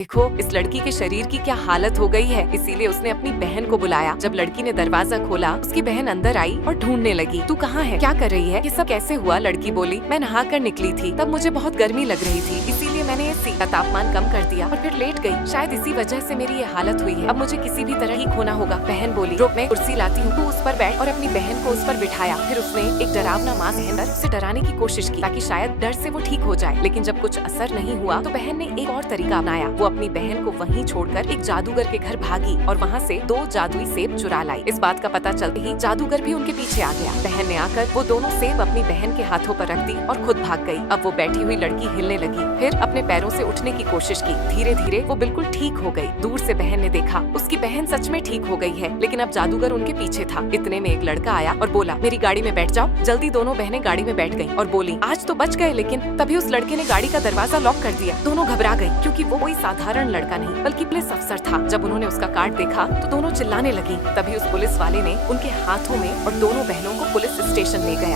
देखो, इस लड़की के शरीर की क्या हालत हो गई है। इसीलिए उसने अपनी बहन को बुलाया। जब लड़की ने दरवाजा खोला, उसकी बहन अंदर आई और ढूंढने लगी। तू कहाँ है? क्या कर रही है? ये सब कैसे हुआ? लड़की बोली, मैं नहा कर निकली थी, तब मुझे बहुत गर्मी लग रही थी, इसीलिए मैंने एसी का तापमान कम कर दिया और फिर लेट गई। शायद इसी वजह से मेरी ये हालत हुई है। अब मुझे किसी भी तरह ठीक होना होगा। बहन बोली, रुक, मैं कुर्सी लाती हूँ, तू उस पर बैठ। और अपनी बहन को उस पर बिठाया। फिर उसने एक डरावना मास्क पहनकर उसे डराने की कोशिश की ताकि शायद डर से वो ठीक हो जाए। लेकिन जब कुछ असर नहीं हुआ तो बहन ने एक और तरीका अपनाया। वो अपनी बहन को वहीं छोड़कर एक जादूगर के घर भागी और वहाँ से 2 जादुई सेब चुरा लाई। इस बात का पता चलते ही जादूगर भी उनके पीछे आ गया। बहन ने आकर वो दोनों सेब अपनी बहन के हाथों पर रख दी और खुद भाग गई। अब वो बैठी हुई लड़की हिलने लगी, फिर अपने पैरों से उठने की कोशिश की। धीरे धीरे वो बिल्कुल ठीक हो गई। दूर से बहन ने देखा, उसकी बहन सच में ठीक हो गई है, लेकिन अब जादूगर उनके पीछे था। इतने में एक लड़का आया और बोला, मेरी गाड़ी में बैठ जाओ। जल्दी दोनों बहनें गाड़ी में बैठ गईं और बोली, आज तो बच गए। लेकिन तभी उस लड़के ने गाड़ी का दरवाजा लॉक कर दिया। दोनों घबरा गई क्योंकि वो कोई साधारण लड़का नहीं बल्कि पुलिस अफसर था। जब उन्होंने उसका कार्ड देखा तो दोनों चिल्लाने लगी। तभी उस पुलिस वाले ने उनके हाथों में और दोनों बहनों को पुलिस स्टेशन ले गया।